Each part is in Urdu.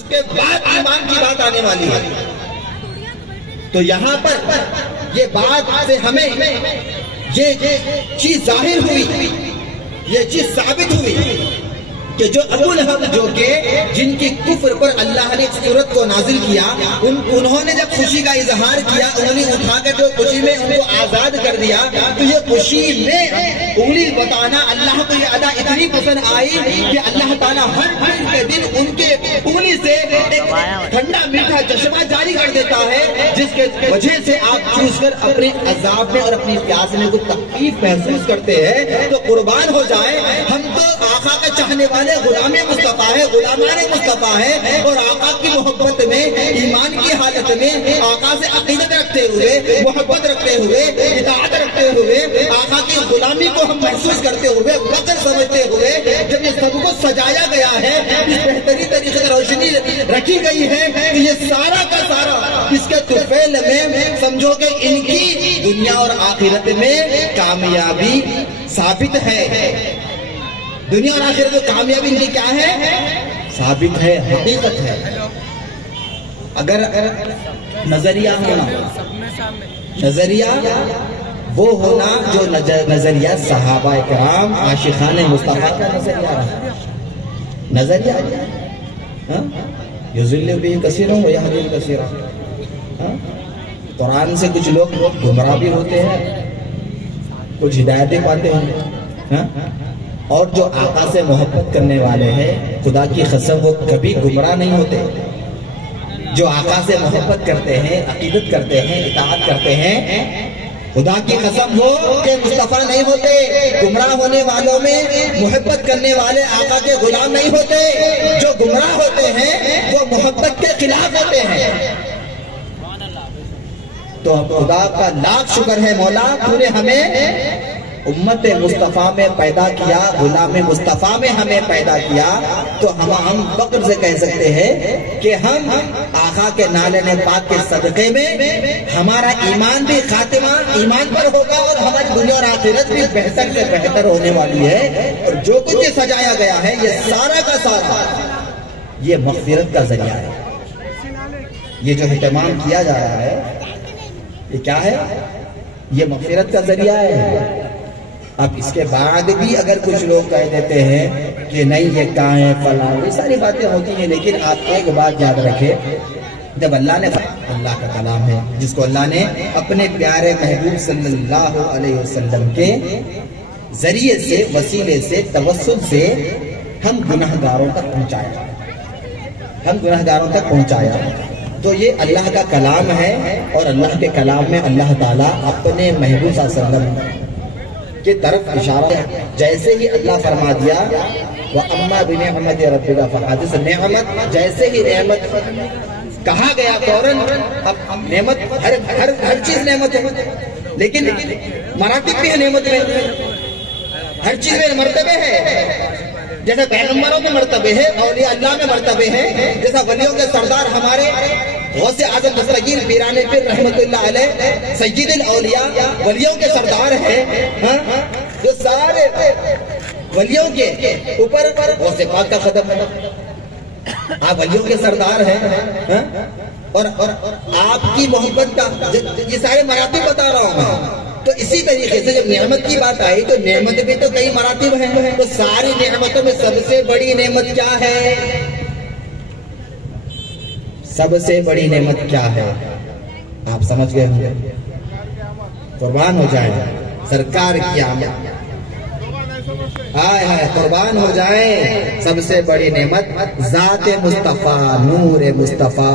اس کے بعد ایمان کی بات آنے والی ہے. تو یہاں پر یہ بات سے ہمیں یہ چیز ظاہر ہوئی، یہ چیز ثابت ہوئی کہ جو ابو لہب جو کہ جن کی کفر پر اللہ نے اس سورت کو نازل کیا، انہوں نے جب خوشی کا اظہار کیا، انہوں نے اٹھا کر جو خوشی میں ان کو آزاد کر دیا، تو یہ خوشی میں انگلی بتانا اللہ کو یہ ادا اتنی پسند آئی کہ اللہ تعالیٰ ہر کے دن ان کے انگلی سے ایک ٹھنڈا میٹھا چشمہ جاری کر دیتا ہے، جس کے وجہ سے آپ چوس کر اپنے عذاب میں اور اپنی پیاس میں کچھ تکلیف محسوس کرتے ہیں. تو قربان ہو جائے، ہم تو آقا کا چاہنے والے غلام مصطفیٰ ہے، غلامان مصطفیٰ ہے، اور آقا کی محبت میں، ایمان کی حالت میں آقا سے عقیدت رکھتے ہوئے، محبت رکھتے ہوئے، اطاعت رکھتے ہوئے، آقا کی غلامی کو ہم محسوس کرتے ہوئے، فخر سمجھتے ہوئے جب یہ سب کو سجایا گیا ہے، اس بہترین طریقے سے روشنی رکھی گئی ہے، تو یہ سارا کا سارا اس کے طفیل میں سمجھو کہ ان کی دنیا اور آخرت میں کامیابی ثابت ہے. دنیا اور آخرت میں کامیابی ان کی کیا ہے؟ ثابت ہے، حقیقت ہے. اگر نظریہ ہونا، نظریہ وہ ہونا جو نظریہ صحابہ کرام عاشقان مصطفیٰ کا نظریہ رہا. نظریہ یضل بہ کثیر و یہدی کثیر. قرآن سے کچھ لوگ گمراہ بھی ہوتے ہیں، کچھ ہدایتیں پاتے ہیں، اور جو آقا سے محبت کرنے والے ہیں، خدا کی قسم وہ کبھی گمراہ نہیں ہوتے. جو آقا سے محبت کرتے ہیں، عقیدت کرتے ہیں، اطاعت کرتے ہیں، خدا کی قسم وہ کہ مصطفیٰ نہیں ہوتے. گمراہ ہونے والوں میں محبت کرنے والے آقا کے غلام نہیں ہوتے. جو گمراہ ہوتے ہیں وہ محبت کے خلاف ہوتے ہیں. تو خدا کا لاکھ شکر ہے مولا، تو نے ہمیں امت مصطفیٰ میں پیدا کیا، غلام مصطفیٰ میں ہمیں پیدا کیا. تو ہم فخر سے کہہ سکتے ہیں کہ ہم آقا کے نالے پاک کے صدقے میں ہمارا ایمان بھی خاتمہ ایمان پر ہوگا، اور ہماری دنیا اور آخرت بھی بہتر سے بہتر ہونے والی ہے. اور جو کچھ یہ سجایا گیا ہے، یہ سارا کا سارا یہ مغفرت کا ذریعہ ہے. یہ جو اہتمام کیا جا رہا ہے، یہ کیا ہے؟ یہ مغفرت کا ذریعہ ہے. اب اس کے بعد بھی اگر کچھ لوگ کہہ دیتے ہیں کہ نہیں یہ کہاں ہے فلاں، یہ ساری باتیں ہوتی ہیں، لیکن آپ ایک بات یاد رکھیں، جب اللہ کا کلام ہے جس کو اللہ نے اپنے پیارے محبوب صلی اللہ علیہ وسلم کے ذریعے سے، وسیلے سے، توسل سے ہم گناہگاروں تک پہنچایا، تو یہ اللہ کا کلام ہے. اور اللہ کے کلام میں اللہ تعالیٰ اپنے محبوب صلی اللہ علیہ وسلم کی طرف اشارہ ہے. جیسے ہی اللہ فرما دیا وَأَمَّا بِنِعْمَتِ رَبِّكَ فَحَدِّثْ، نعمت جیسے ہی نعمت کہا گیا فوراً. اب نعمت ہر چیز نعمت ہے، لیکن مراتب بھی ہے نعمت میں. ہر چیز میں مرتبے ہے، جیسا پیغمبروں میں مرتبے ہے، اولیاء اللہ میں مرتبے ہیں، جیسا ولیوں کے سردار ہمارے غوث اعظم دستگیر پیران پیر رحمت اللہ علیہ سید الاولیاء ولیوں کے سردار ہیں. جو سارے ولیوں کے اوپر غوث پاک کا قدم ہے، آپ ولیوں کے سردار ہیں، اور آپ کی محبت کا یہ سارے مراتب بتا رہا ہوں میں. تو اسی طریقے سے جب نعمت کی بات آئی تو نعمت بھی تو کئی مراتب ہیں. تو ساری نعمتوں میں سب سے بڑی نعمت کیا ہے؟ سب سے بڑی نعمت کیا ہے؟ آپ سمجھ گئے ہوں گے. قربان ہو جائیں سرکار کی آمد، آئے قربان ہو جائیں. سب سے بڑی نعمت ذات مصطفیٰ، نور مصطفیٰ،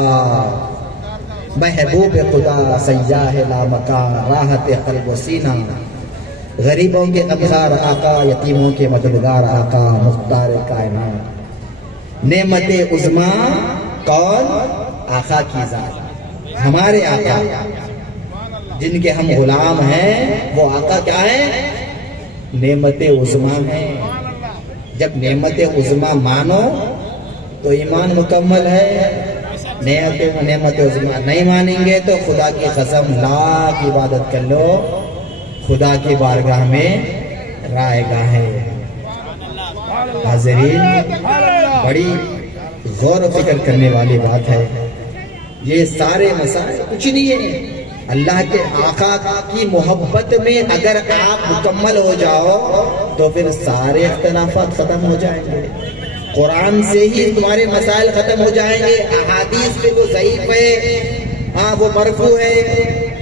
محبوب خدا، سیاح لامکان، راحت قلب و سینہ، غریبوں کے غمخوار آقا، یتیموں کے مددگار آقا، مختار کائنات. نعمت عظمیٰ کون؟ آقا کی ذات، ہمارے آقا جن کے ہم غلام ہیں، وہ آقا کیا ہے؟ نعمت عظمیٰ ہے. جب نعمت عظمیٰ مانو تو ایمان مکمل ہے. نعمت عظمیٰ نہیں مانیں گے تو خدا کی قسم لاکھ عبادت کر لو، خدا کی بارگاہ میں رائے گاہ ہے. حاضرین، بڑی غور و فکر کرنے والی بات ہے. یہ سارے مسائل کچھ نہیں ہے. اللہ کے آقا کی محبت میں اگر آپ مکمل ہو جاؤ تو پھر سارے اختلافات ختم ہو جائیں گے. قرآن سے ہی تمہارے مسائل ختم ہو جائیں گے. احادیث پہ وہ ضعیف ہے، ہاں وہ مرفوع ہے،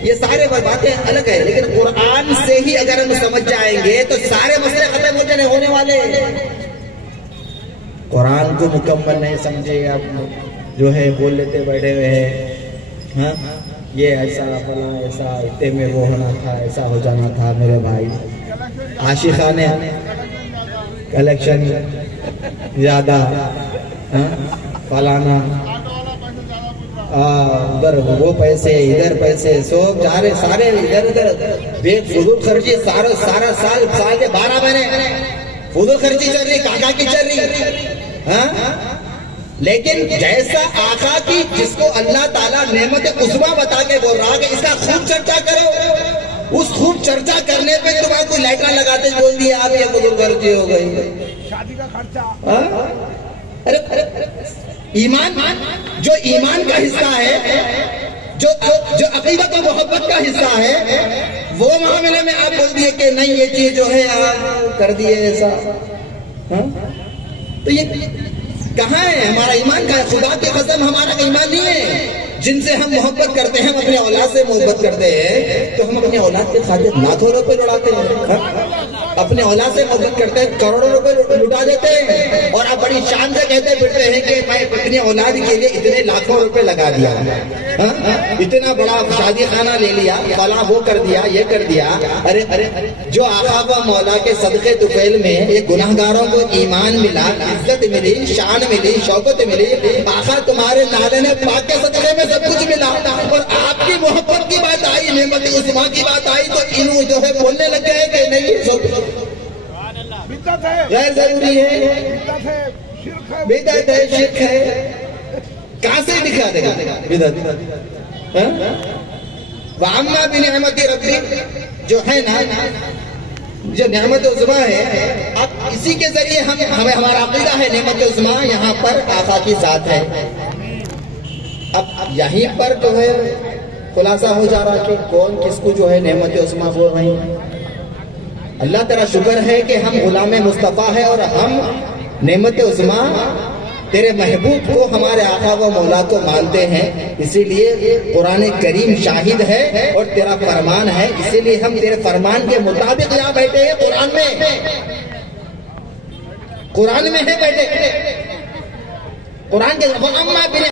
یہ سارے باتیں الگ ہے، لیکن قرآن سے ہی اگر ہم سمجھ جائیں گے تو سارے مسئلے ختم ہو جانے ہونے والے ہیں. قرآن کو مکمل نہیں سمجھے آپ جو ہے بول لیتے بیٹھے ہوئے ہیں، ہاں یہ ایسا فلاں ایسا اتنے میں وہ ہونا تھا، ایسا ہو جانا تھا. میرے بھائی عاشقانے کلیکشن زیادہ، فلانا ادھر وہ پیسے ادھر پیسے سب جا رہے سارے ادھر ادھر بے فضول خرچی. سارا سال کے 12 مہینے فضول خرچی چل رہی، کاکا کی چل رہی. لیکن جیسا آقا کی جس کو اللہ تعالیٰ نعمت عظمیٰ بتا کے بول رہا کہ اس کا خوب چرچا کرو، اس خوب چرچا کرنے پہ تمہیں کوئی لائٹر لگاتے بول دیا آپ یہ فضول خرچی ہو گئی. شادی کا خرچہ، ایمان جو ایمان کا حصہ ہے، جو عقیدت و محبت کا حصہ ہے، وہ معاملے میں آپ بول دیے کہ نہیں یہ چیز جو ہے آپ کر دیے ایسا. تو یہ کہاں ہے ہمارا ایمان؟ کا ہے؟ خدا کی قسم ہمارا ایمان نہیں ہے. جن سے ہم محبت کرتے ہیں، ہم اپنے اولاد سے محبت کرتے ہیں تو ہم اپنے اولاد کے خاطر لاکھوں روپے لڑاتے ہیں. اپنے اولاد سے محبت کرتے ہیں، کروڑوں روپے لٹا دیتے ہیں، اور آپ بڑی شان سے کہتے پھرتے ہیں کہ میں اپنی اولاد کے لیے اتنے لاکھوں روپے لگا دیا، اتنا بڑا شادی خانہ لے لیا، فلاں وہ کر دیا، یہ کر دیا. ارے جو آقا و مولا کے صدقے طفیل میں ایک گناہگاروں کو ایمان ملا، عزت ملی، شان ملی، شوکت ملی. آقا تمہارے لالے پاک کے صدقے میں سب کچھ ملا، اور آپ کی محبت کی بات آئی، نعمت عظمیٰ کی بات آئی تو انہوں جو ہے بولنے لگ گئے کہ نہیں سب غیر ضروری ہے، بدعت ہے، شرک ہے. کہاں سے دکھا دے گا بدعت؟ وَعَمَّا بِنِعْمَتِ رَبِّكَ جو ہے نا، جو نعمت عظمیٰ ہے، اب اسی کے ذریعے ہمیں ہمارا عقیدہ ہے نعمت عظمیٰ یہاں پر آقا کی ذات ہے. اب یہیں پر جو ہے خلاصہ ہو جا رہا کہ کون کس کو جو ہے نعمت عظمیٰ بول رہے ہیں. اللہ تیرا شکر ہے کہ ہم غلام مصطفیٰ ہے اور ہم نعمت عظمیٰ تیرے محبوب کو، ہمارے آقا و مولا کو مانتے ہیں. اسی لیے قرآن کریم شاہد ہے اور تیرا فرمان ہے، اسی لیے ہم تیرے فرمان کے مطابق یہاں بیٹھے ہیں. قرآن میں ہے بیٹھے، قرآن کے